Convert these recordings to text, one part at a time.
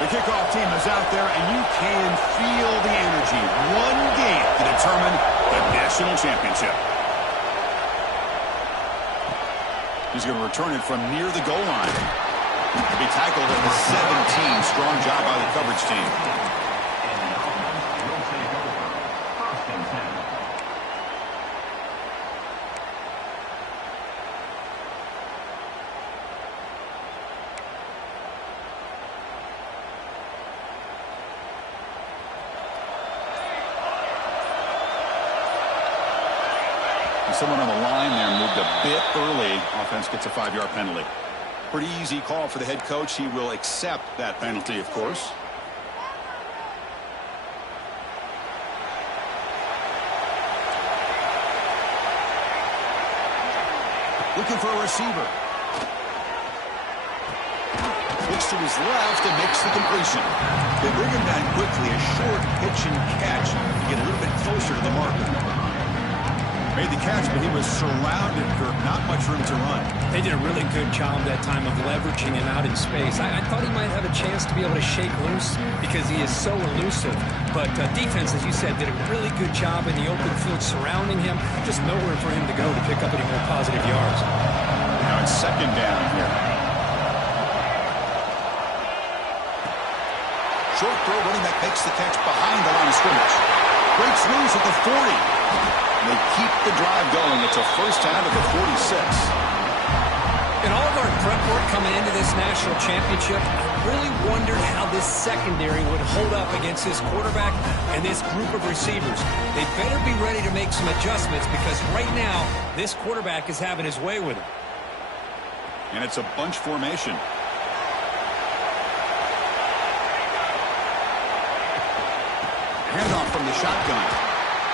The kickoff team is out there, and you can feel the energy. One game to determine the national championship. He's going to return it from near the goal line. To be tackled at the 17. Strong job by the coverage team. Someone on the line there moved a bit early. Offense gets a 5-yard penalty. Pretty easy call for the head coach. He will accept that penalty, of course. Looking for a receiver. Looks to his left and makes the completion. They bring him down quickly. A short pitch and catch to get a little bit closer to the marker. Made the catch, but he was surrounded for not much room to run. They did a really good job that time of leveraging him out in space. I thought he might have a chance to be able to shake loose because he is so elusive. But defense, as you said, did a really good job in the open field surrounding him. Just nowhere for him to go to pick up any more positive yards. Now it's second down here. Short throw, running back makes the catch behind the line of scrimmage. Breaks loose at the 40. They keep the drive going. It's a first down at the 46. In all of our prep work coming into this national championship, I really wondered how this secondary would hold up against this quarterback and this group of receivers. They better be ready to make some adjustments because right now, this quarterback is having his way with him. And it's a bunch formation. Handoff from the shotgun.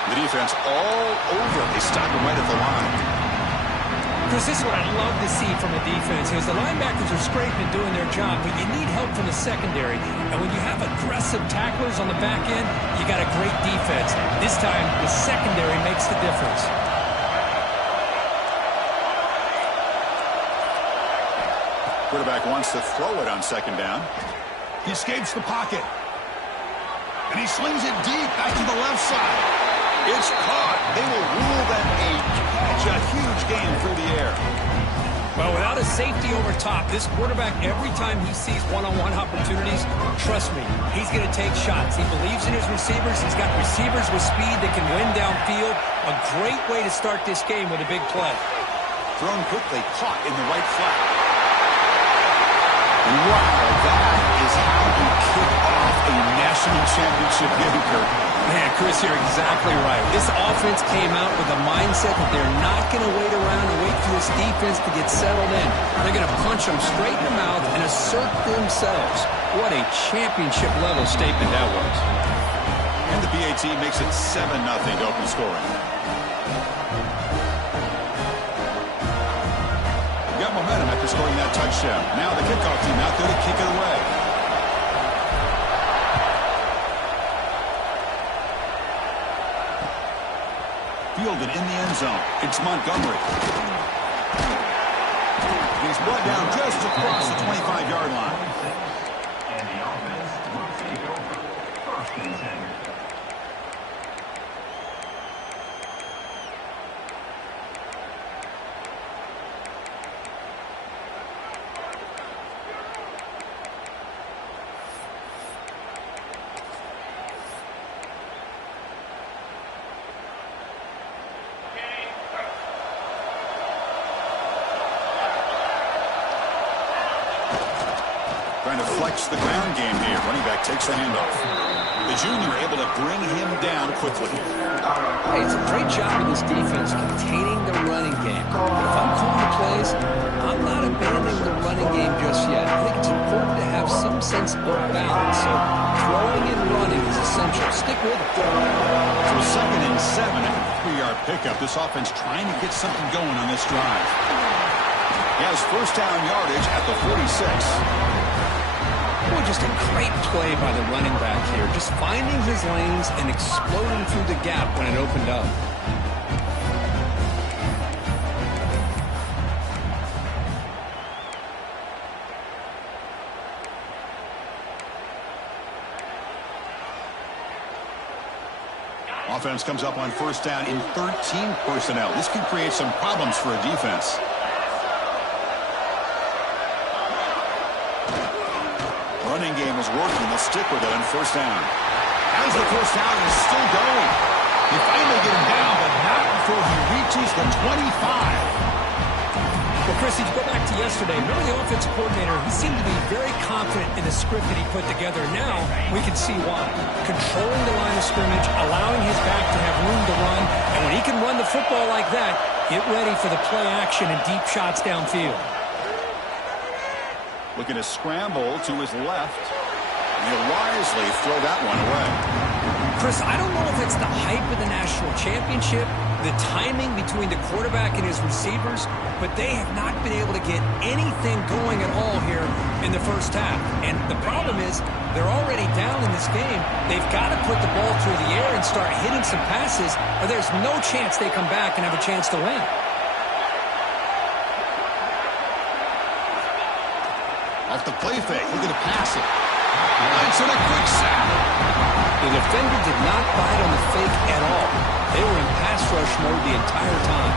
The defense all over. They stop him right at the line. Chris, this is what I love to see from a defense. Is the linebackers are scraping and doing their job, but you need help from the secondary. And when you have aggressive tacklers on the back end, you got a great defense. This time, the secondary makes the difference. Quarterback wants to throw it on second down. He escapes the pocket. And he slings it deep back to the left side. It's caught. They will rule that a catch. A huge gain through the air. Well, without a safety over top, this quarterback, every time he sees one-on-one opportunities, trust me, he's going to take shots. He believes in his receivers. He's got receivers with speed that can win downfield. A great way to start this game with a big play. Thrown quickly, caught in the right flat. Wow, that is how you kick off a national championship game, Kurt. Man, Chris, you're exactly right. This offense came out with a mindset that they're not going to wait around and wait for this defense to get settled in. They're going to punch them straight in the mouth and assert themselves. What a championship-level statement that was. And the BAT makes it 7-0 to open scoring. Got momentum after scoring that touchdown. Now the kickoff team out there to kick it away. Fielded in the end zone. It's Montgomery. He's brought down just across the 25-yard line. And the offense will take over first and 10. Trying to flex the ground game here. Running back takes the handoff. The junior able to bring him down quickly. Hey, it's a great job of this defense containing the running game. But if I'm calling the plays, I'm not abandoning the running game just yet. I think it's important to have some sense of balance. So throwing and running is essential. Stick with it. So a 2nd and 7 at a 3-yard pickup. This offense trying to get something going on this drive. He has first down yardage at the 46. Boy, just a great play by the running back here. Just finding his lanes and exploding through the gap when it opened up. Offense comes up on first down in 13 personnel. This could create some problems for a defense. Running game is working. They'll stick with it on first down. As the first down is still going. They finally get him down, but not before he reaches the 25. Well, Chris, if you go back to yesterday, remember the offensive coordinator, he seemed to be very confident in the script that he put together. Now we can see why. Controlling the line of scrimmage, allowing his back to have room to run, and when he can run the football like that, get ready for the play action and deep shots downfield. Looking to scramble to his left. And he'll wisely throw that one away. Chris, I don't know if it's the hype of the national championship, the timing between the quarterback and his receivers, but they have not been able to get anything going at all here in the first half. And the problem is they're already down in this game. They've got to put the ball through the air and start hitting some passes, or there's no chance they come back and have a chance to win. Off the play fake, looking to pass it. It's in a quick sack. The defender did not bite on the fake at all. They were in pass rush mode the entire time.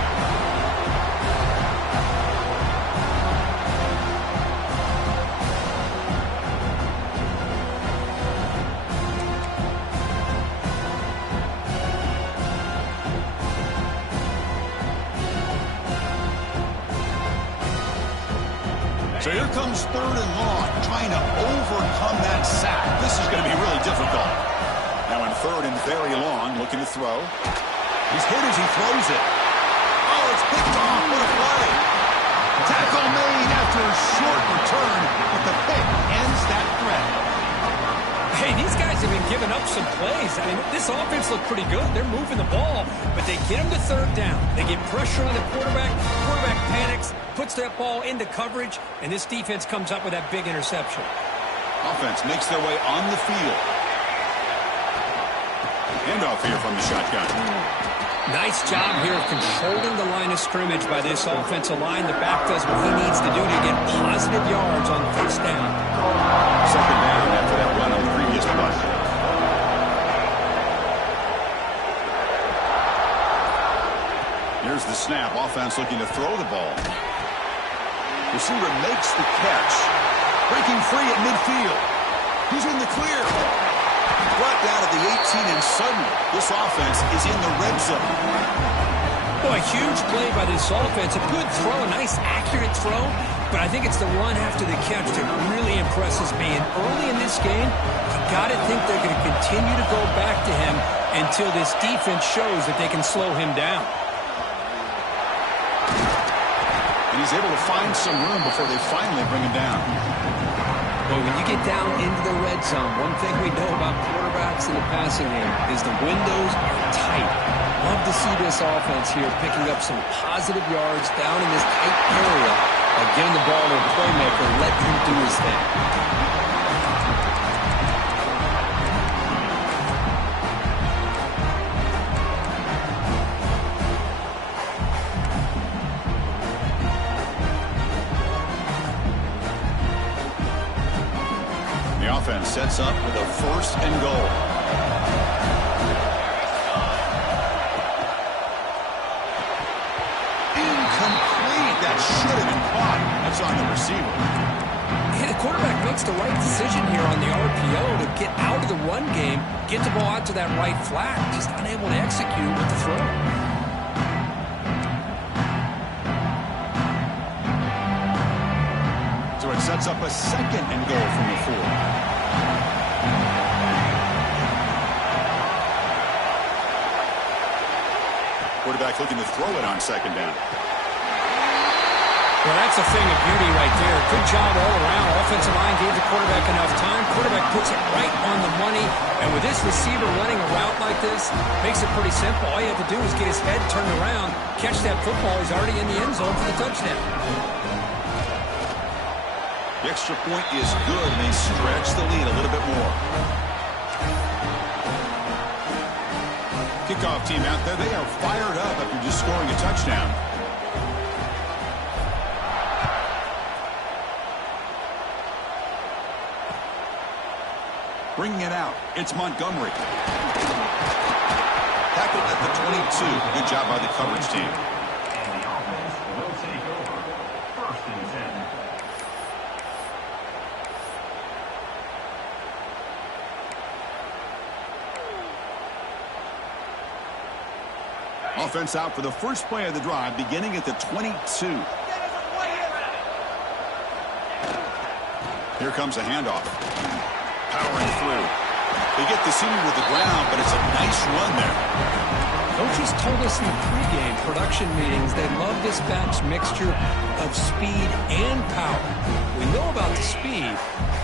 So here comes third and long, trying to overcome that sack. This is going to be really difficult. Now in third and very long, looking to throw. He's hit as he throws it. Oh, it's picked off. What a play. Tackle made after a short return, but the pick ends that threat. Hey, these guys have been giving up some plays. I mean, this offense looked pretty good. They're moving the ball, but they get them to third down. They get pressure on the quarterback. Quarterback panics, puts that ball into coverage, and this defense comes up with that big interception. Offense makes their way on the field. Handoff here from the shotgun. Nice job here of controlling the line of scrimmage by this offensive line. The back does what he needs to do to get positive yards on first down. Second down after that run on the previous play. Here's the snap. Offense looking to throw the ball. Receiver makes the catch. Breaking free at midfield. He's in the clear. Brought down at the 18, and suddenly this offense is in the red zone. Boy, a huge play by this offense. A good throw, a nice accurate throw, but I think it's the run after the catch that really impresses me. And early in this game, you got to think they're going to continue to go back to him until this defense shows that they can slow him down. And he's able to find some room before they finally bring him down. Well, when you get down into the red zone, one thing we know about quarterbacks in the passing game is the windows are tight. Love to see this offense here picking up some positive yards down in this tight area by giving the ball to a playmaker, let him do his thing. Offense sets up with a first and goal. Incomplete. That should have been caught. That's on the receiver. Yeah, the quarterback makes the right decision here on the RPO to get out of the run game, get the ball out to that right flat, just unable to execute with the throw. So it sets up a second and goal from the 4. Quarterback looking to throw it on second down. Well, that's a thing of beauty right there. Good job all around. Offensive line gave the quarterback enough time. Quarterback puts it right on the money. And with this receiver running a route like this, makes it pretty simple. All you have to do is get his head turned around, catch that football. He's already in the end zone for the touchdown. The extra point is good, and they stretch the lead a little bit more. Kickoff team out there, they are fired up after just scoring a touchdown. Bringing it out, it's Montgomery. Tackled at the 22. Good job by the coverage team. And the offense will take over. First and 10. Offense out for the first play of the drive, beginning at the 22. Here comes a handoff. Powering through. They get the senior to the ground, but it's a nice run there. Coaches told us in the pregame production meetings they love this back's mixture of speed and power. We know about the speed,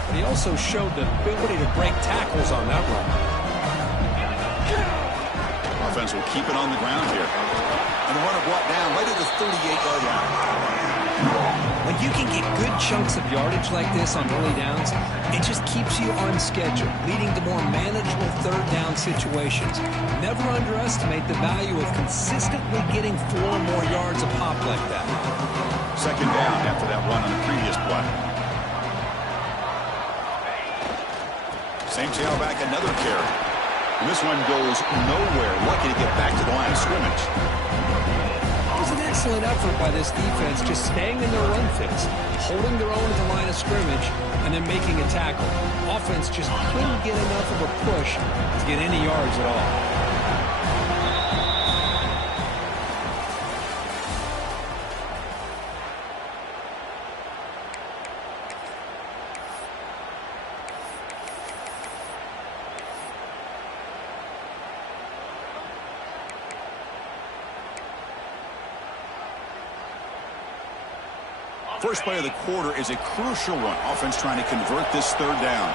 but he also showed the ability to break tackles on that run. Offense will keep it on the ground here. And the runner brought down right at the 38-yard line. When you can get good chunks of yardage like this on early downs, it just keeps you on schedule, leading to more manageable third down situations. Never underestimate the value of consistently getting 4 or more yards a pop like that. Second down after that run on the previous play. Same tailback, another carry. And this one goes nowhere. Lucky to get back to the line of scrimmage. It was an excellent effort by this defense, just staying in their run fits, holding their own at the line of scrimmage, and then making a tackle. Offense just couldn't get enough of a push to get any yards at all. First play of the quarter is a crucial one. Offense trying to convert this third down.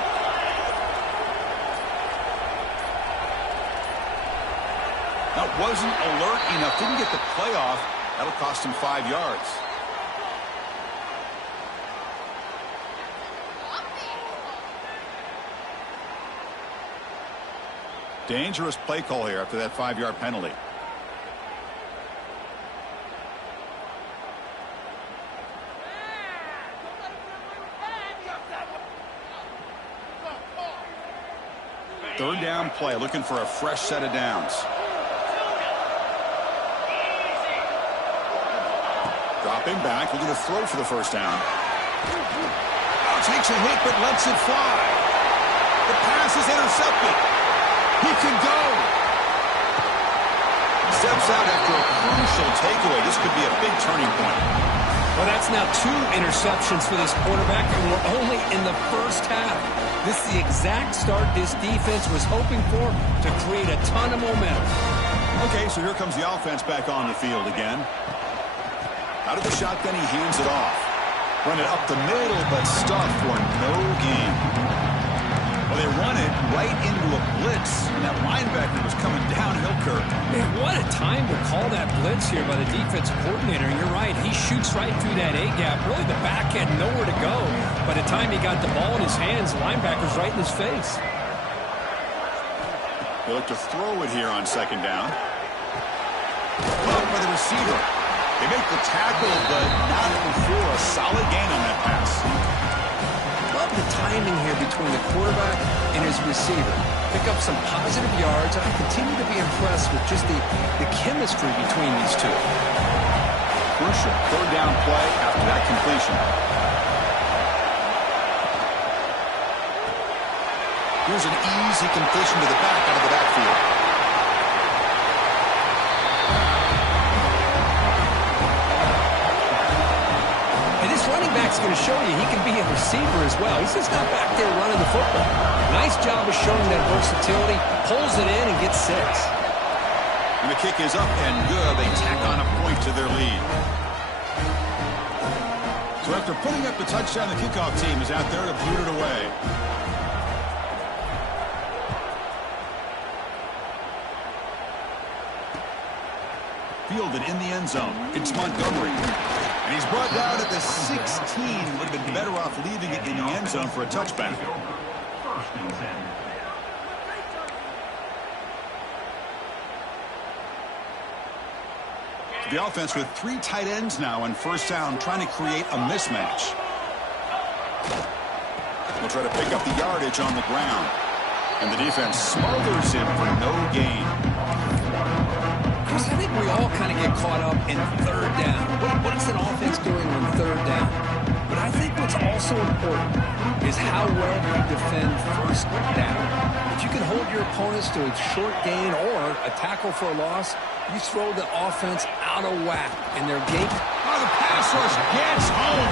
That wasn't alert enough. Didn't get the play off. That'll cost him 5 yards. Dangerous play call here after that 5-yard penalty. Third down play, looking for a fresh set of downs. Dropping back, looking to throw for the first down. Oh, takes a hit but lets it fly. The pass is intercepted. He can go. Steps out after a crucial takeaway. This could be a big turning point. Well, that's now 2 interceptions for this quarterback, and we're only in the first half. This is the exact start this defense was hoping for to create a ton of momentum. Okay, so here comes the offense back on the field again. Out of the shotgun, he hands it off. Run it up the middle, but stuffed for no gain. Well, they run it right into a blitz, and that linebacker was coming downhill curve. Man, what a time to call that blitz here by the defensive coordinator. And you're right, he shoots right through that A-gap. Really, the back had nowhere to go. By the time he got the ball in his hands, the linebacker's right in his face. They look to throw it here on second down. Caught by the receiver. They make the tackle, but not before a solid gain on that pass. Love the timing here between the quarterback and his receiver. Pick up some positive yards, and I continue to be impressed with just the chemistry between these two. Crucial third down play after that completion. Here's an easy completion to the back out of the backfield. Running back's going to show you he can be a receiver as well. He's just not back there running the football. Nice job of showing that versatility. Pulls it in and gets 6. And the kick is up and good. They tack on a point to their lead. So after putting up the touchdown, the kickoff team is out there to boot it away. Fielded in the end zone. It's Montgomery. And he's brought down at the 16. Would have been better off leaving it in the end zone for a touchback. First and 10. The offense with 3 tight ends now on first down, trying to create a mismatch. We'll try to pick up the yardage on the ground. And the defense smothers him for no gain. Chris, I think we all kind of get caught up in third down. What is an offense doing on third down? But I think what's also important is how well you defend first down. If you can hold your opponents to a short gain or a tackle for a loss, you throw the offense out of whack in their game. Oh, the pass rush gets home.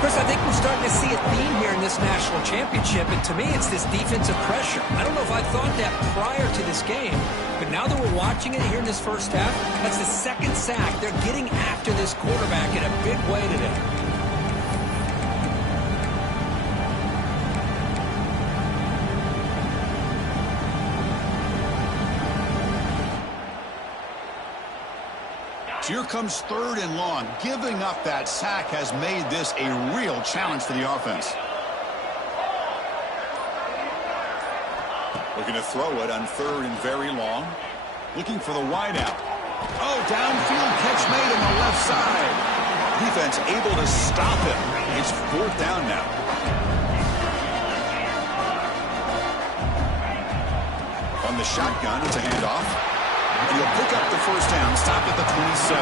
Chris, I think we're starting to see a theme here in this national championship, and to me, it's this defensive pressure. I don't know if I thought that prior to this game, but now that we're watching it here in this first half, that's the second sack. They're getting after this quarterback in a big way today. Here comes third and long. Giving up that sack has made this a real challenge for the offense. Looking to throw it on third and very long. Looking for the wideout. Oh, downfield catch made on the left side. Defense able to stop him. It's fourth down now. On the shotgun, it's a handoff. And he'll pick up the first down, stop at the 27.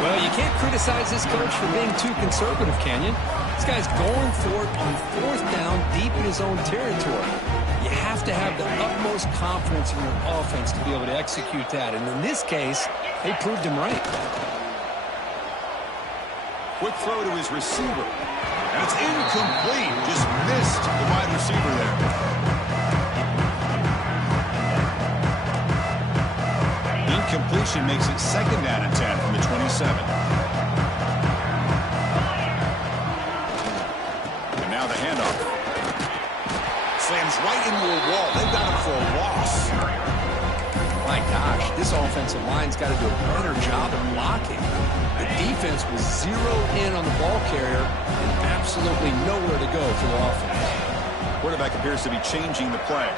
Well, you can't criticize this coach for being too conservative, can you? This guy's going for it on fourth down deep in his own territory. You have to have the utmost confidence in your offense to be able to execute that. And in this case, they proved him right. Quick throw to his receiver. And it's incomplete. Just missed the wide receiver there. Incompletion makes it second down and 10 from the 27. And now the handoff. Slams right into a wall. They've got him for a loss. My gosh, this offensive line's got to do a better job of blocking. The defense was zeroed in on the ball carrier and absolutely nowhere to go for the offense. Quarterback appears to be changing the play.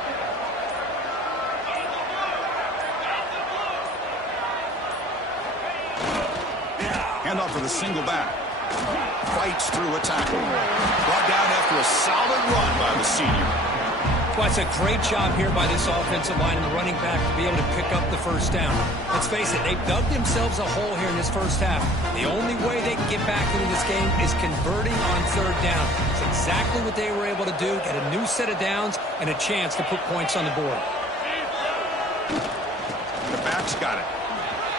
Handoff for the single back. Fights through a tackle. Brought down after a solid run by the senior. Well, it's a great job here by this offensive line and the running back to be able to pick up the first down. Let's face it, they've dug themselves a hole here in this first half. The only way they can get back into this game is converting on third down. It's exactly what they were able to do, get a new set of downs and a chance to put points on the board. The back's got it.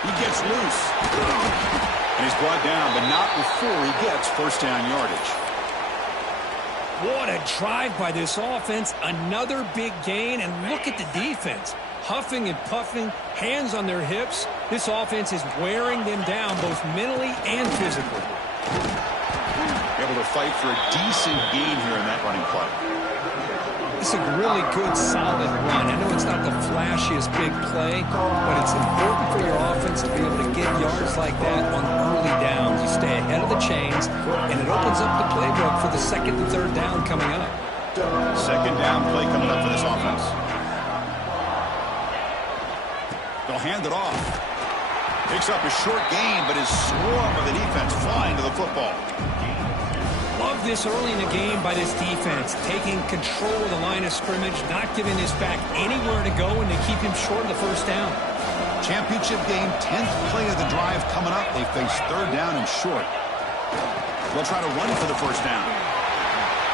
He gets loose. And he's brought down, but not before he gets first down yardage. What a drive by this offense. Another big gain, and look at the defense. Huffing and puffing, hands on their hips. This offense is wearing them down both mentally and physically. Able to fight for a decent gain here in that running play. It's a really good, solid run. I know it's not the flashiest big play, but it's important for your offense to be able to get yards like that on early downs. You stay ahead of the chains, and it opens up the playbook for the second and third down coming up. Second down play coming up for this offense. They'll hand it off. Picks up a short gain, but is swarmed by the defense flying to the football. Love this early in the game by this defense, taking control of the line of scrimmage, not giving this back anywhere to go, and they keep him short of the first down. Championship game, 10th play of the drive coming up. They face third down and short. They'll try to run for the first down.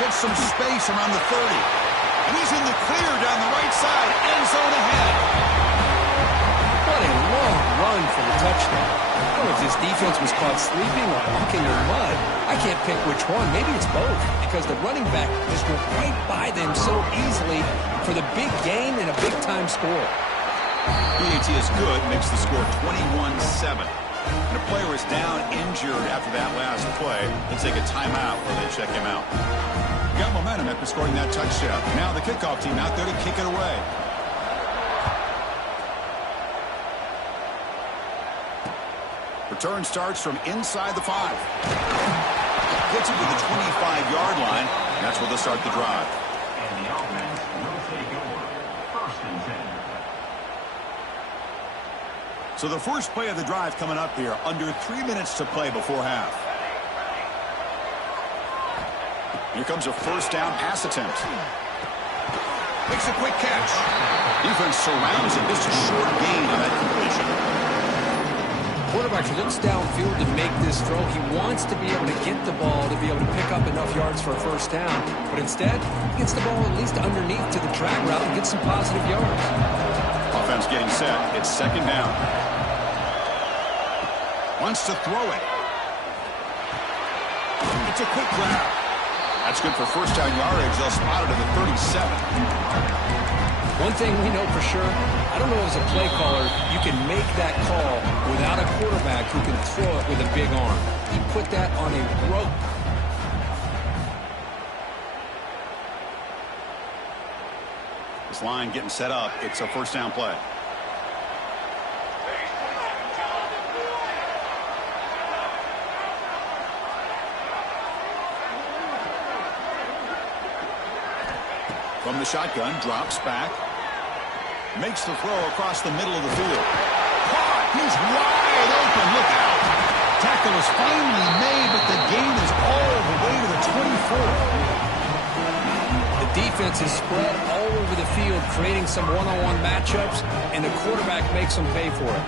Gets some space around the 30. And he's in the clear down the right side. End zone ahead. What a long run for the touchdown. I don't know if this defense was caught sleeping or walking in mud. I can't pick which one. Maybe it's both, because the running back just went right by them so easily for the big gain and a big-time score. PAT is good, makes the score 21-7. And the player is down injured after that last play. They'll take a timeout while they check him out. Got momentum after scoring that touchdown. Now the kickoff team out there to kick it away. Return starts from inside the 5. Gets it to the 25-yard line. And that's where they'll start the drive. And the offense will take over. First and 10. So the first play of the drive coming up here. Under 3 minutes to play before half. Here comes a first down pass attempt. Makes a quick catch. Defense surrounds him. Just a short gain on that completion. Quarterback looks downfield to make this throw. He wants to be able to get the ball to be able to pick up enough yards for a first down. But instead, he gets the ball at least underneath to the drag route and gets some positive yards. Offense getting set. It's second down. Wants to throw it. It's a quick grab. That's good for first down yardage. They'll spot it at the 37. One thing we know for sure, I don't know as a play caller, you can make that call without a quarterback who can throw it with a big arm. He put that on a rope. This line getting set up. It's a first down play. From the shotgun, drops back. Makes the throw across the middle of the field. Caught! He's wide open. Look out. Tackle is finally made, but the gain is all the way to the 24. The defense is spread all over the field, creating some one-on-one matchups, and the quarterback makes them pay for it.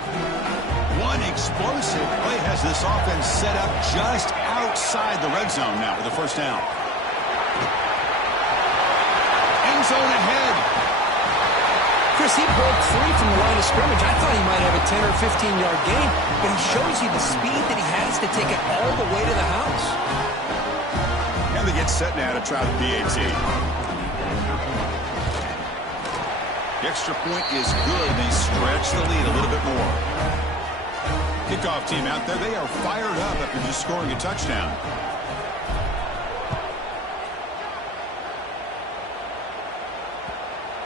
One explosive play has this offense set up just outside the red zone now with the first down. End zone ahead. Chris, he broke free from the line of scrimmage. I thought he might have a 10 or 15-yard gain, but he shows you the speed that he has to take it all the way to the house. And they get set now to try the PAT. The extra point is good. They stretch the lead a little bit more. Kickoff team out there, they are fired up after just scoring a touchdown.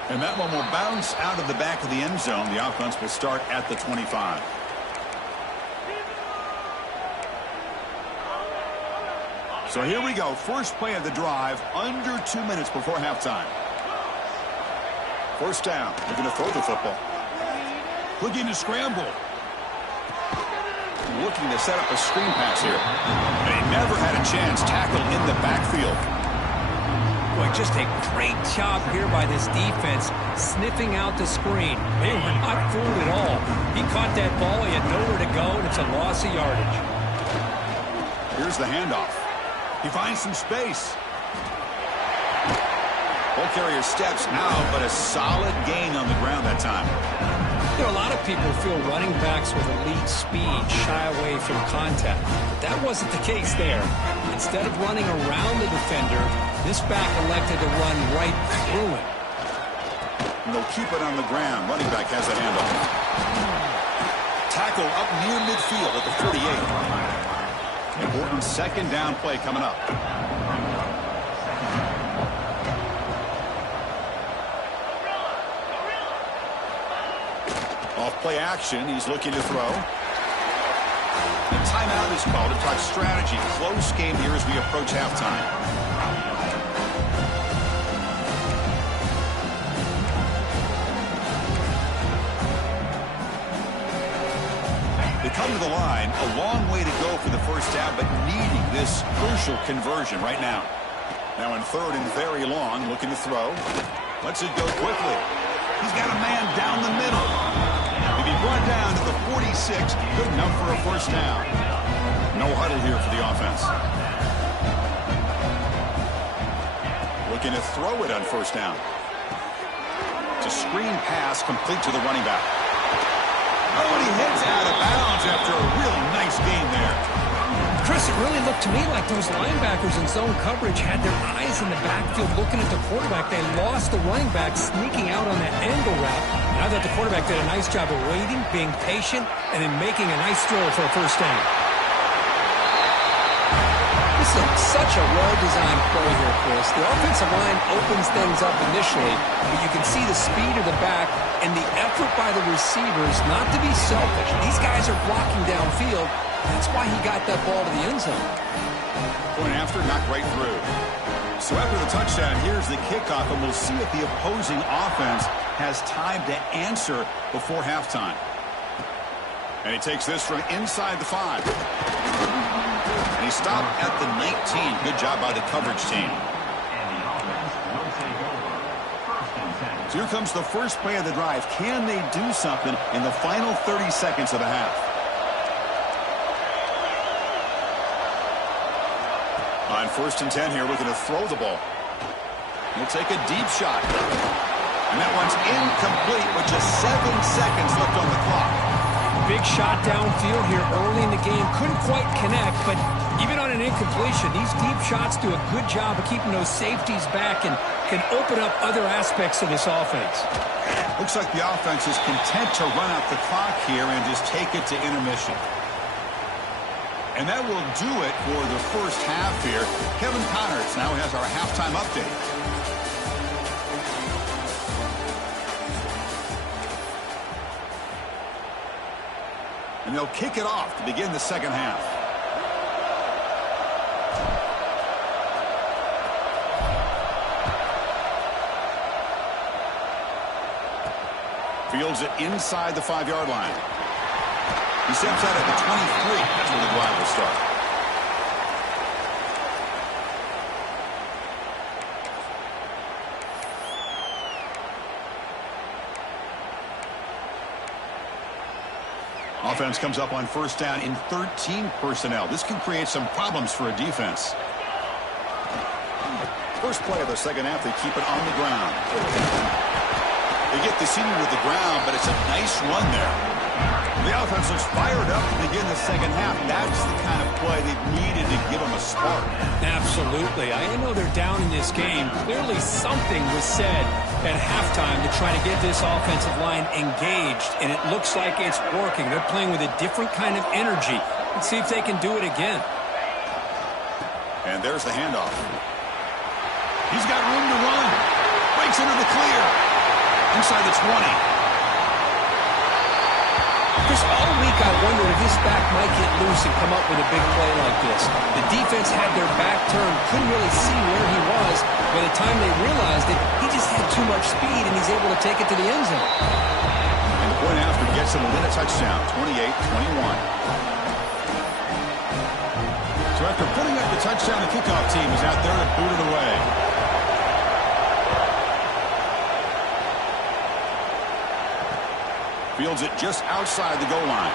And that one will bounce out of the back of the end zone. The offense will start at the 25. So here we go. First play of the drive, under 2 minutes before halftime. First down. They're going to throw the football. Looking to scramble. Looking to set up a screen pass here. They never had a chance. Tackle in the backfield. Boy, just a great job here by this defense, sniffing out the screen. They were not fooled at all. He caught that ball, he had nowhere to go, and it's a loss of yardage. Here's the handoff. He finds some space. Ball carrier steps out, but a solid gain on the ground that time. You know, a lot of people feel running backs with elite speed shy away from contact. But that wasn't the case there. Instead of running around the defender, this back elected to run right through it. And they'll keep it on the ground. Running back has a handoff. Tackle up near midfield at the 48. Important second down play coming up. Off play action. He's looking to throw. The timeout is called to talk strategy. Close game here as we approach halftime. They come to the line, a long way to go for the first down, but needing this crucial conversion right now. Now in third and very long, looking to throw. Lets it go quickly. He's got a man down the middle. He'll be brought down to the 46. Good enough for a first down. No huddle here for the offense. Looking to throw it on first down. It's a screen pass complete to the running back. Oh, and he hits out of bounds after a really nice game there. Chris, it really looked to me like those linebackers in zone coverage had their eyes in the backfield looking at the quarterback. They lost the running back sneaking out on that angle route. And I thought the quarterback did a nice job of waiting, being patient, and then making a nice throw for a first down. This is such a well-designed play here, Chris. The offensive line opens things up initially, but you can see the speed of the back and the effort by the receivers not to be selfish. These guys are blocking downfield. That's why he got that ball to the end zone. Point after, knocked right through. So after the touchdown, here's the kickoff, and we'll see if the opposing offense has time to answer before halftime. And he takes this from inside the 5. And he stopped at the 19. Good job by the coverage team. And the offense will take over. First and 10. So here comes the first play of the drive. Can they do something in the final 30 seconds of the half? On 1st and 10 here, looking to throw the ball. He'll take a deep shot. And that one's incomplete with just 7 seconds left on the clock. Big shot downfield here early in the game. Couldn't quite connect, but even on an incompletion, these deep shots do a good job of keeping those safeties back and can open up other aspects of this offense. Looks like the offense is content to run out the clock here and just take it to intermission. And that will do it for the first half here. Kevin Connors now has our halftime update. And they'll kick it off to begin the second half. Fields it inside the 5-yard line. He steps out at the 23. That's where the drive will start. Offense comes up on 1st down in 13 personnel. This can create some problems for a defense. First play of the second half, they keep it on the ground. They get the senior to the ground, but it's a nice run there. The offense looks fired up to begin the second half. That's the kind of play they needed to give them a spark. Absolutely. I know they're down in this game. Clearly something was said at halftime to try to get this offensive line engaged, and it looks like it's working. They're playing with a different kind of energy. Let's see if they can do it again. And there's the handoff. He's got room to run. Breaks into the clear. Inside the 20. Just all week I wondered if this back might get loose and come up with a big play like this. The defense had their back turned, couldn't really see where he was. By the time they realized it, he just had too much speed, and he's able to take it to the end zone. And the point after gets him within a touchdown, 28-21. So after putting up the touchdown, the kickoff team is out there to boot it away. Fields it just outside the goal line.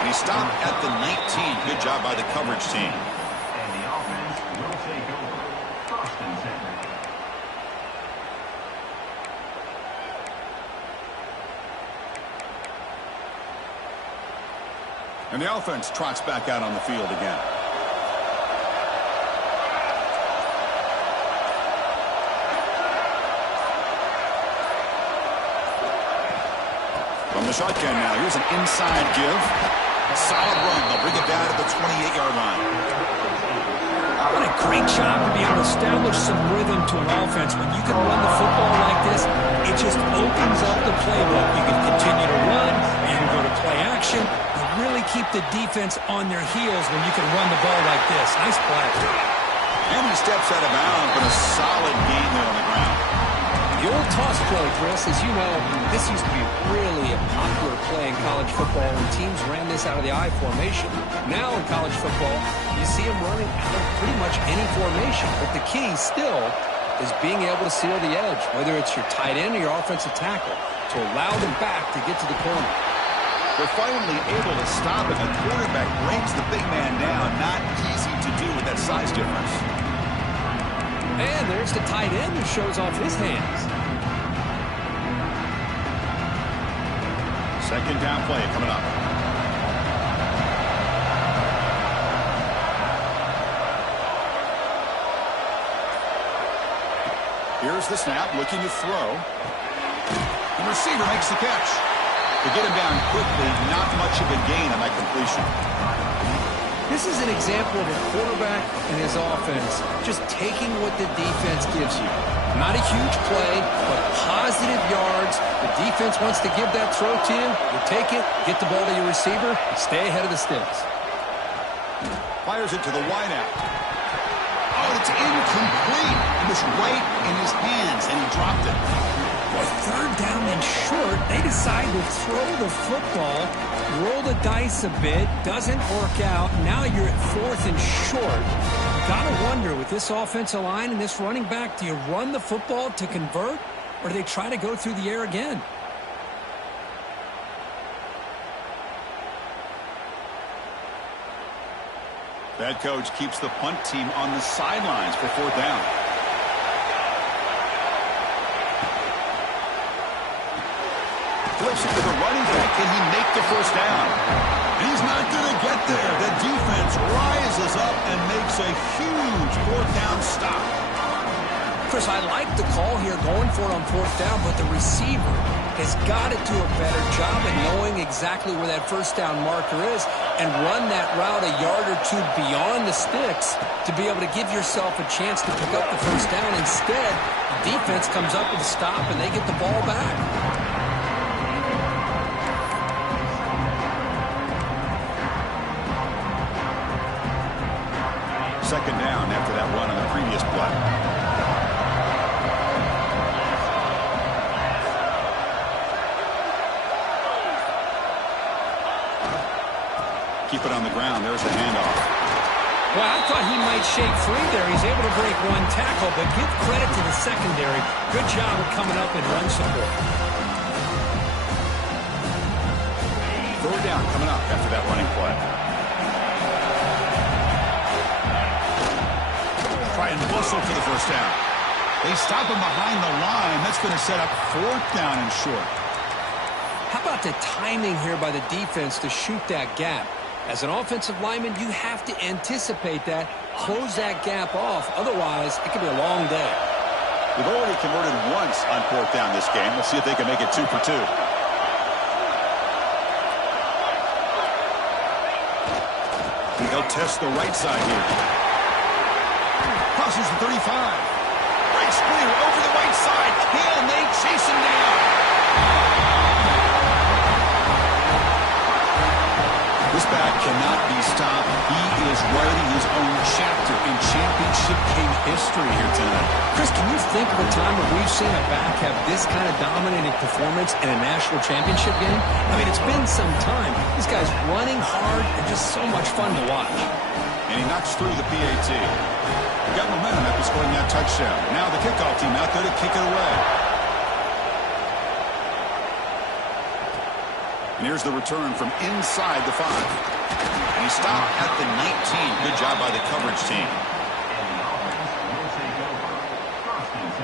And he stopped at the 19. Good job by the coverage team. And the offense will take over. 1st and 10. And the offense trots back out on the field again. From the shotgun now, here's an inside give. A solid run. They'll bring it down to the 28-yard line. What a great job to be able to establish some rhythm to an offense. When you can run the football like this, it just opens up the playbook. You can continue to run, you can go to play action. You really keep the defense on their heels when you can run the ball like this. Nice play. And he steps out of bounds, but a solid gain there on the ground. The old toss play, Chris, as you know, this used to be really a popular play in college football when teams ran this out of the I formation. Now in college football, you see them running out of pretty much any formation. But the key still is being able to seal the edge, whether it's your tight end or your offensive tackle, to allow them back to get to the corner. They're finally able to stop it. The quarterback brings the big man down. Not easy to do with that size difference. And there's the tight end who shows off his hands. Second down play coming up. Here's the snap, looking to throw. The receiver makes the catch. To get him down quickly, not much of a gain on that completion. This is an example of a quarterback and his offense just taking what the defense gives you. Not a huge play, but positive yards. The defense wants to give that throw to you. You take it, get the ball to your receiver, and stay ahead of the sticks. Fires it to the wideout. Oh, it's incomplete. It was right in his hands, and he dropped it. Well, 3rd down and short, they decide to throw the football, roll the dice a bit, doesn't work out. Now you're at 4th and short. You got to wonder wonder, with this offensive line and this running back, do you run the football to convert, or do they try to go through the air again? That coach keeps the punt team on the sidelines for 4th down. Flips it to the running back. Can he make the 1st down? He's not going to get there. The defense rises up and makes a huge 4th down stop. Chris, I like the call here going for it on 4th down, but the receiver has got to do a better job of knowing exactly where that 1st down marker is and run that route a yard or two beyond the sticks to be able to give yourself a chance to pick up the 1st down. Instead, the defense comes up with a stop and they get the ball back. 2nd down after that run on the previous play. Keep it on the ground. There's the handoff. Well, I thought he might shake free there. He's able to break 1 tackle, but give credit to the secondary. Good job of coming up and run support. 3rd down coming up after that running play. Try and bustle for the 1st down. They stop him behind the line. That's going to set up 4th down and short. How about the timing here by the defense to shoot that gap? As an offensive lineman, you have to anticipate that, close that gap off. Otherwise, it could be a long day. They've already converted once on 4th down this game. We'll see if they can make it 2 for 2. They'll test the right side here. Crosses the 35. Breaks clear over the right side. Can they chase him down? This back cannot be stopped. He is writing his own chapter in championship game history here tonight. Chris, can you think of a time where we've seen a back have this kind of dominating performance in a national championship game? I mean, it's been some time. This guy's running hard and just so much fun to watch. And he knocks through the PAT. He got momentum after scoring that touchdown. Now the kickoff team out there to kick it away. And here's the return from inside the 5. And he stopped at the 19. Good job by the coverage team. And the offense will take over. 1st and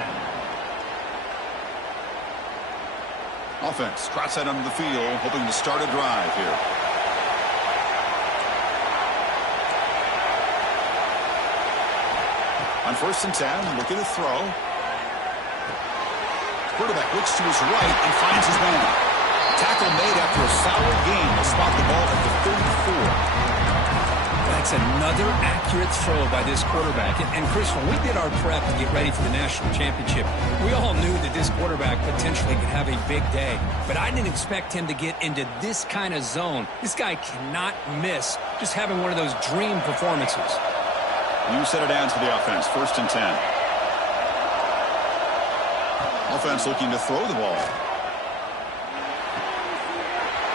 10. Offense trots out onto the field, hoping to start a drive here. On 1st and 10, looking to throw. Quarterback looks to his right and finds his man. Tackle made after a solid gain. They'll spot the ball at the 34. That's another accurate throw by this quarterback. And Chris, when we did our prep to get ready for the national championship, we all knew that this quarterback potentially could have a big day. But I didn't expect him to get into this kind of zone. This guy cannot miss just having one of those dream performances. You set it down to the offense. 1st and 10. Offense looking to throw the ball.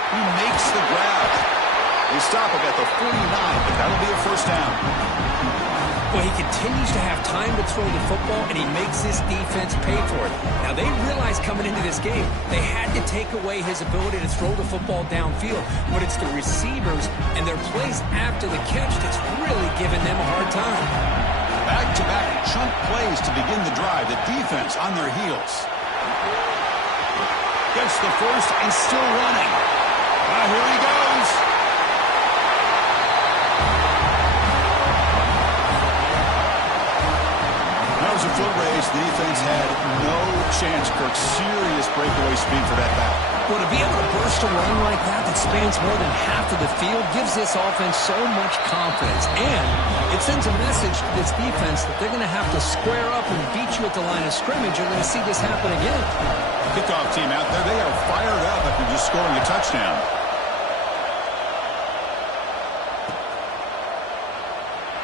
He makes the grab. They stop him at the 49, but that'll be a 1st down. Well, he continues to have time to throw the football, and he makes this defense pay for it. Now, they realized coming into this game, they had to take away his ability to throw the football downfield, but it's the receivers and their plays after the catch that's really giving them a hard time. Back-to-back chunk plays to begin the drive. The defense on their heels. Gets the 1st and still running. Now here he goes. That was a foot race. The defense had no chance, Kirk. Serious breakaway speed for that back. Well, to be able to burst a run like that spans more than half of the field gives this offense so much confidence. And it sends a message to this defense that they're going to have to square up and beat you at the line of scrimmage. You're going to see this happen again. Kickoff team out there. They are fired up after just scoring a touchdown.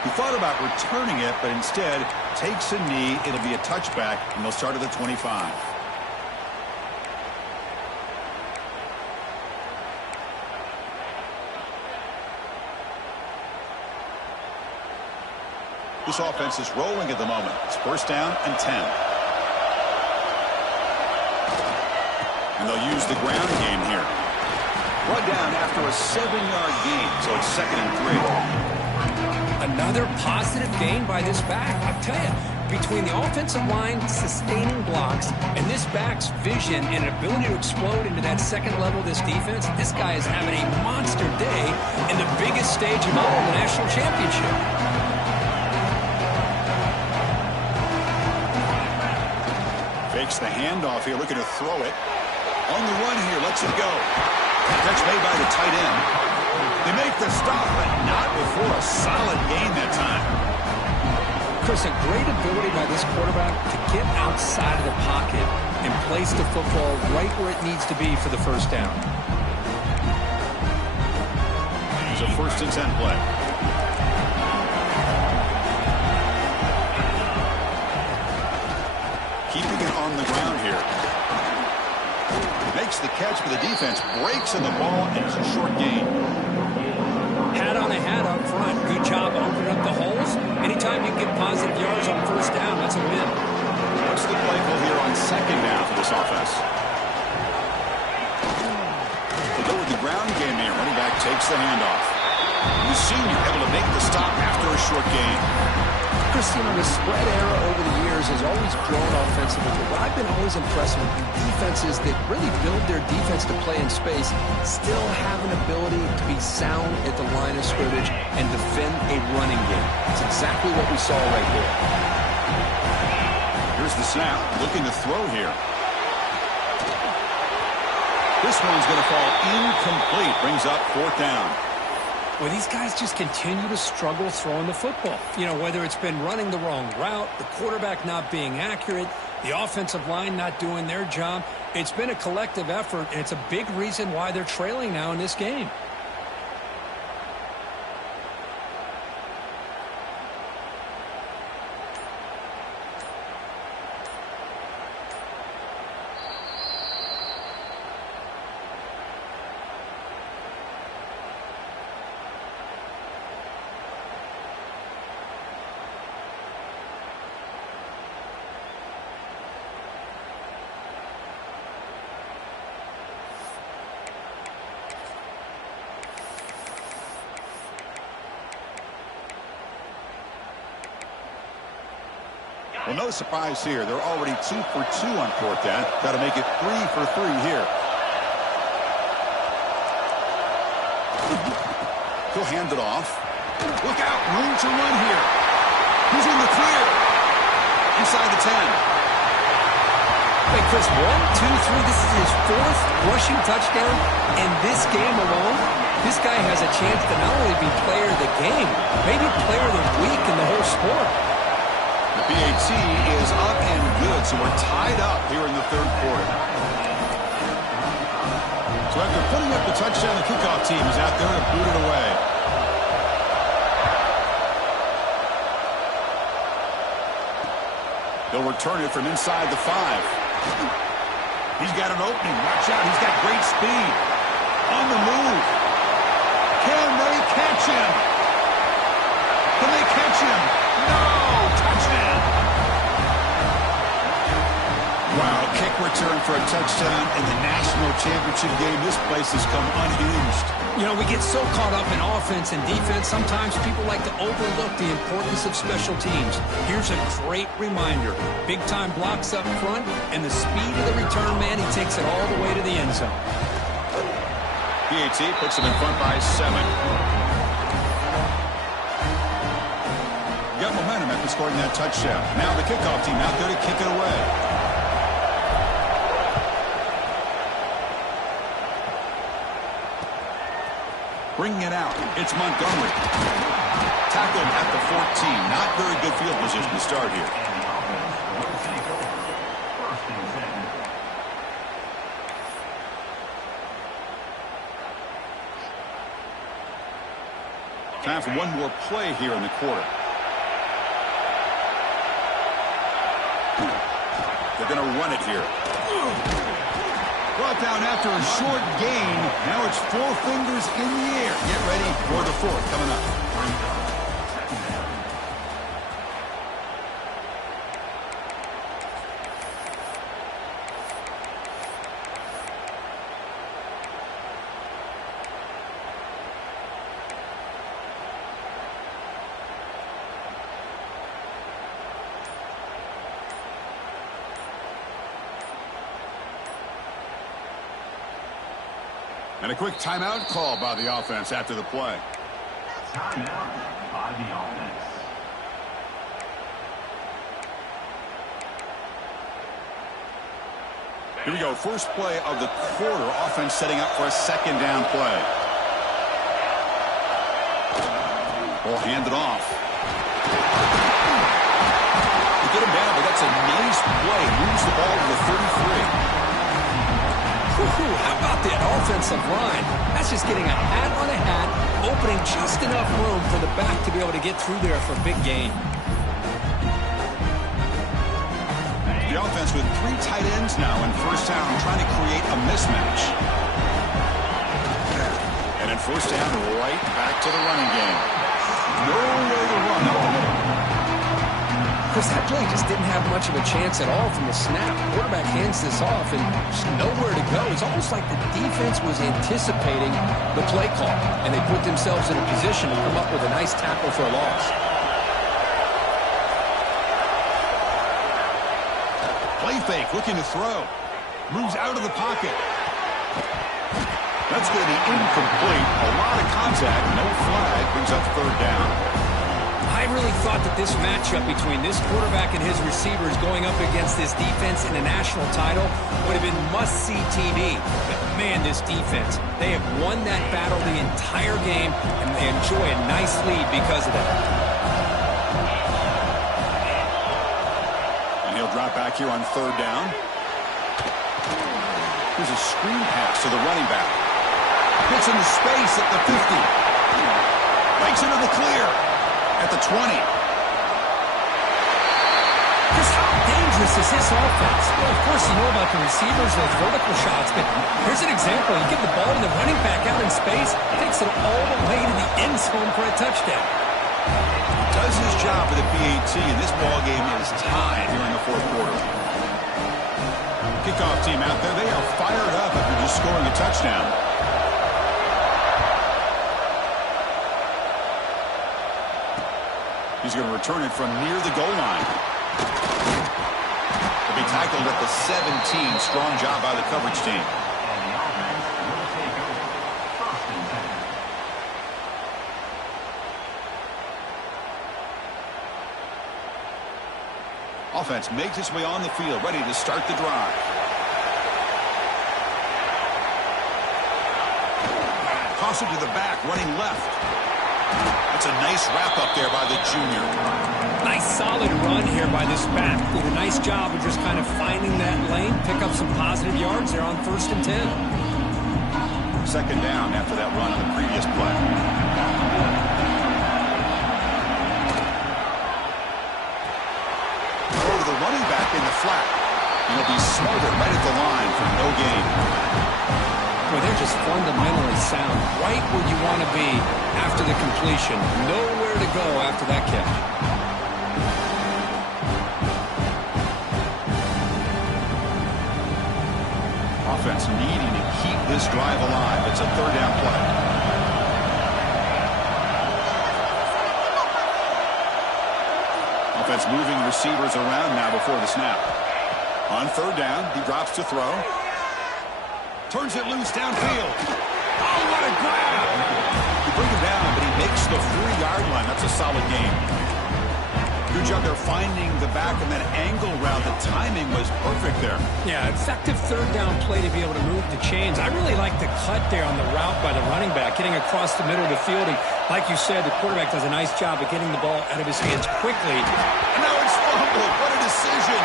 He thought about returning it, but instead takes a knee. It'll be a touchback, and they'll start at the 25. This offense is rolling at the moment. It's first down and 10. And they'll use the ground game here. Brought down after a 7-yard gain, so it's 2nd and 3. Another positive gain by this back. I'll tell you, between the offensive line sustaining blocks and this back's vision and ability to explode into that second level of this defense, this guy is having a monster day in the biggest stage of all, the national championship. Fakes the handoff here, looking to throw it. On the run here, lets it go. Catch made by the tight end. They make the stop, but not before a solid gain that time. Chris, a great ability by this quarterback to get outside of the pocket and place the football right where it needs to be for the first down. Here's a 1st and 10 play. Keeping it on the ground here. Makes the catch, but the defense breaks in the ball, and it's a short gain. Hat on a hat up front. Good job opening up the holes. Anytime you get positive yards on first down, that's a win. What's the play call here on 2nd down for this offense? They go with the ground game here. Running back takes the handoff. The senior able to make the stop after a short gain. Christian, the spread era over the years has always grown offensively, but what I've been always impressed with defenses that really build their defense to play in space still have an ability to be sound at the line of scrimmage and defend a running game. It's exactly what we saw right here. Here's the snap, looking to throw here. This one's going to fall incomplete, brings up 4th down. Well, these guys just continue to struggle throwing the football. You know, whether it's been running the wrong route, the quarterback not being accurate, the offensive line not doing their job. It's been a collective effort, and it's a big reason why they're trailing now in this game. Well, no surprise here. They're already 2 for 2 on 4th down. Got to make it 3 for 3 here. He'll hand it off. Look out, room to run here. He's in the clear. Inside the 10. Hey, Chris, 1, 2, 3. This is his 4th rushing touchdown. In this game alone, this guy has a chance to not only be player of the game, maybe player of the week in the whole sport. The PAT is up and good, so we're tied up here in the 3rd quarter. So after putting up the touchdown, the kickoff team is out there to boot it away. They'll return it from inside the 5. He's got an opening. Watch out. He's got great speed. On the move. Can they catch him? Can they catch him? No! Touchdown! Wow, kick return for a touchdown in the national championship game. This place has come unhinged. You know, we get so caught up in offense and defense, sometimes people like to overlook the importance of special teams. Here's a great reminder. Big-time blocks up front, and the speed of the return man, he takes it all the way to the end zone. PAT puts them in front by 7. Got momentum after scoring that touchdown. Now the kickoff team out there to kick it away. Bringing it out. It's Montgomery. Tackled at the 14. Not very good field position to start here. Time for one more play here in the quarter. They're going to run it here. Brought down after a short gain. Now it's 4 fingers in the air. Get ready for the 4th coming up. And a quick timeout call by the offense after the play. Timeout by the offense. Here we go. First play of the quarter. Offense setting up for a second down play. Ball handed off. They get him down, but that's a nice play. Moves the ball to the 33. How about that offensive line? That's just getting a hat on a hat, opening just enough room for the back to be able to get through there for a big gain. The offense with 3 tight ends now in first down, trying to create a mismatch. And in first down, right back to the running game. Nowhere to run up the middle. Chris, that play just didn't have much of a chance at all from the snap. Quarterback hands this off and just nowhere to go. It's almost like the defense was anticipating the play call, and they put themselves in a position to come up with a nice tackle for a loss. Play fake, looking to throw. Moves out of the pocket. That's going to be incomplete. A lot of contact, no flag, brings up third down. I really thought that this matchup between this quarterback and his receivers going up against this defense in a national title would have been must-see TV. But man, this defense, they have won that battle the entire game, and they enjoy a nice lead because of that. And he'll drop back here on third down. Here's a screen pass to the running back. Gets into space at the 50. Breaks into the clear. At the 20. Chris, how dangerous is this offense? Well, of course, you know about the receivers, those vertical shots, but here's an example. You give the ball to the running back out in space, takes it all the way to the end zone for a touchdown. Does his job for the PAT, and this ball game is tied here in the fourth quarter. Kickoff team out there, they are fired up after just scoring a touchdown. He's going to return it from near the goal line. He'll be tackled at the 17. Strong job by the coverage team. And the offense will take over. First and 10. Offense makes its way on the field, ready to start the drive. Toss it to the back, running left. That's a nice wrap-up there by the junior. Nice solid run here by this back. Did a nice job of just kind of finding that lane, pick up some positive yards there on first and 10. Second down after that run on the previous play. Throw to the running back in the flat. He'll be smothered right at the line for no gain. Well, they're just fundamentally sound, right where you want to be after the completion. Nowhere to go after that catch. Offense needing to keep this drive alive. It's a third down play. Offense moving receivers around now before the snap. On third down, he drops to throw. Turns it loose downfield. Oh, what a grab! He brings him down, but he makes the 4-yard line. That's a solid game. Good job there finding the back and that angle route. The timing was perfect there. Yeah, effective third down play to be able to move the chains. I really like the cut there on the route by the running back, getting across the middle of the field. And like you said, the quarterback does a nice job of getting the ball out of his hands quickly. And now it's fumbled. What a decision.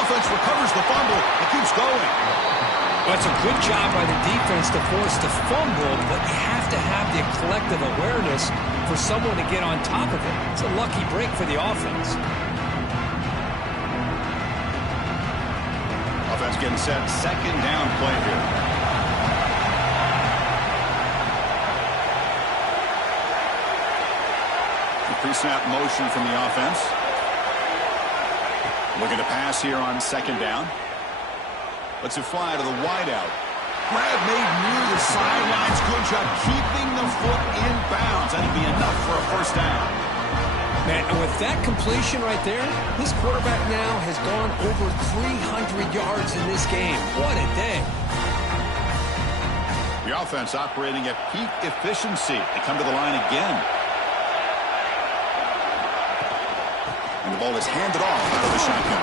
Offense recovers the fumble and keeps going. Well, it's a good job by the defense to force the fumble, but you have to have the collective awareness for someone to get on top of it. It's a lucky break for the offense. Offense getting set. Second down play here. The pre-snap motion from the offense. Looking to pass here on second down. Lets it fly to the wideout. Grab made near the sidelines. Good job keeping the foot in bounds. That'll be enough for a first down. Man, and with that completion right there, this quarterback now has gone over 300 yards in this game. What a day. The offense operating at peak efficiency. They come to the line again. And the ball is handed off out of the shotgun.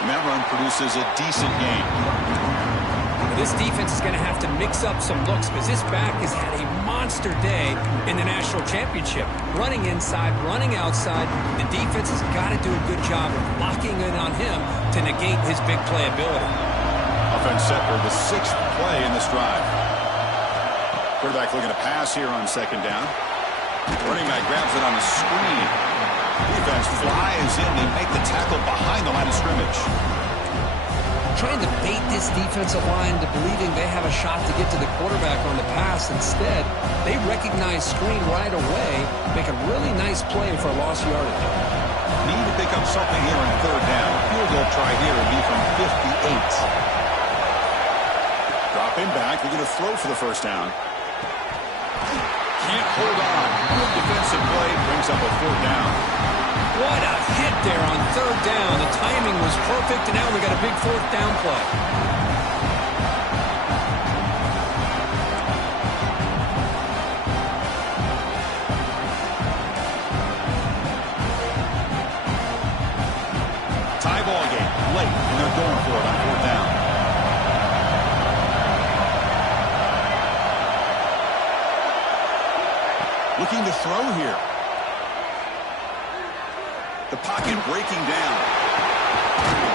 And that run produces a decent gain. This defense is going to have to mix up some looks because this back has had a monster day in the national championship. Running inside, running outside. The defense has got to do a good job of locking in on him to negate his big play ability. Offense set for the 6th play in this drive. Quarterback looking to pass here on second down. Running back grabs it on the screen. Defense flies in. They make the tackle behind the line of scrimmage. Trying to bait this defensive line to believing they have a shot to get to the quarterback on the pass. Instead, they recognize screen right away, make a really nice play for a lost yardage. Need to pick up something here on third down. Field goal try here would be from 58. Dropping back. They're going to throw for the first down. Can't hold on. Good defensive play brings up a fourth down. What a hit there on third down. The timing was perfect, and now we got a big fourth down play. Tie ball game late, and they're going for it on fourth down. Looking to throw here. The pocket breaking down.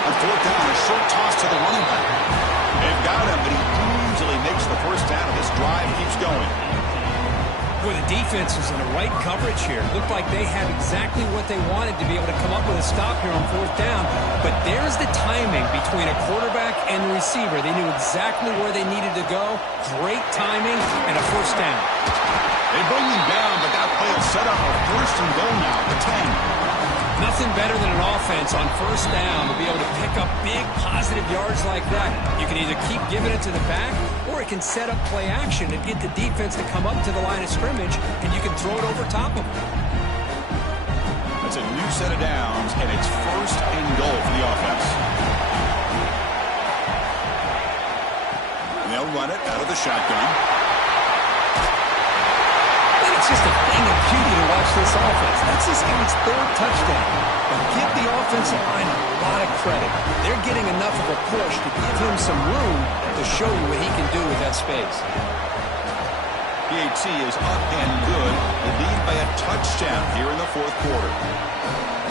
On fourth down, a short toss to the running back. They've got him, but he easily makes the first down. This drive keeps going. Boy, the defense was in the right coverage here. Looked like they had exactly what they wanted to be able to come up with a stop here on fourth down. But there's the timing between a quarterback and the receiver. They knew exactly where they needed to go. Great timing and a first down. They bring him down, but that play will set up a first and goal now at the 10. Nothing better than an offense on first down to be able to pick up big positive yards like that. You can either keep giving it to the back, or it can set up play action and get the defense to come up to the line of scrimmage, and you can throw it over top of them. That's a new set of downs, and it's first and goal for the offense. And they'll run it out of the shotgun. It's just a thing of beauty to watch this offense. That's his guy's third touchdown. But give the offensive line a lot of credit. They're getting enough of a push to give him some room to show you what he can do with that space. PAT is up and good. They lead by a touchdown here in the fourth quarter.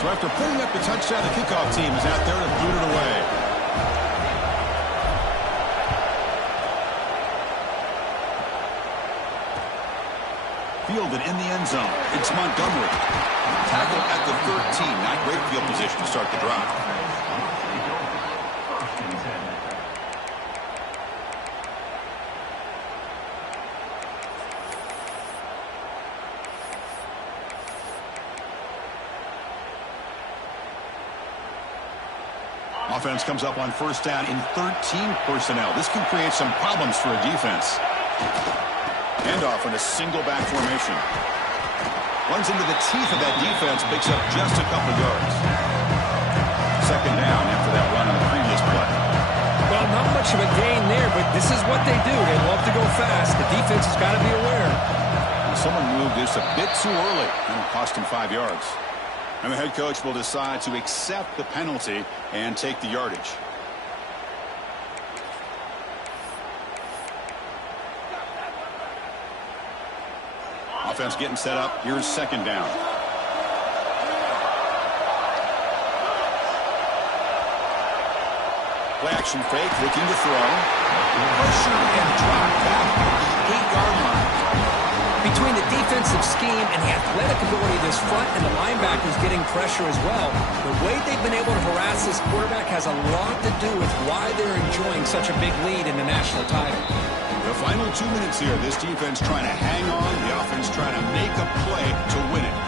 So after putting up the touchdown, the kickoff team is out there to boot it away. Fielded in the end zone. It's Montgomery. Tackle at the 13. Not great field position to start the drive. Offense comes up on first down in 13 personnel. This can create some problems for a defense. Handoff in a single back formation. Runs into the teeth of that defense, picks up just a couple yards. Second down after that run on the previous play. Well, not much of a gain there, but this is what they do. They love to go fast. The defense has got to be aware. Someone moved this a bit too early. That'll cost him 5 yards. And the head coach will decide to accept the penalty and take the yardage. Offense getting set up. Here's second down. Play action fake, looking to throw. Pressure and drop back at the 8-yard line. Between the defensive scheme and the athletic ability of this front and the linebackers getting pressure as well, the way they've been able to harass this quarterback has a lot to do with why they're enjoying such a big lead in the national title. The final 2 minutes here, this defense trying to hang on, the offense trying to make a play to win it.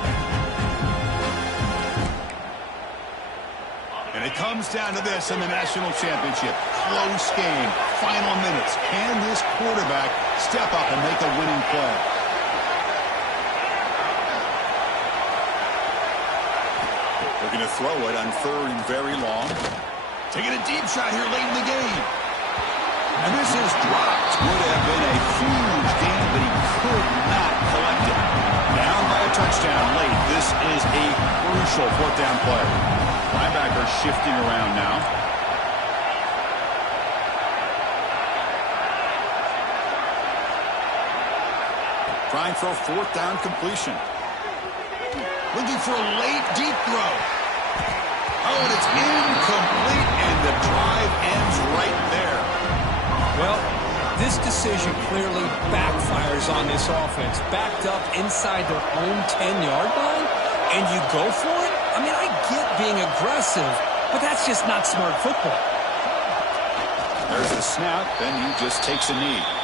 And it comes down to this in the national championship. Close game, final minutes. Can this quarterback step up and make a winning play? Looking to throw it on third and very long. Taking a deep shot here late in the game. And this is dropped. Would have been a huge gain, but he could not collect it. Down by a touchdown late. This is a crucial fourth down play. Linebacker shifting around now. Trying for a fourth down completion. Looking for a late deep throw. Oh, and it's incomplete, and the drive ends right there. Well, this decision clearly backfires on this offense. Backed up inside their own 10-yard line, and you go for it? I mean, I get being aggressive, but that's just not smart football. There's the snap, and he just takes a knee.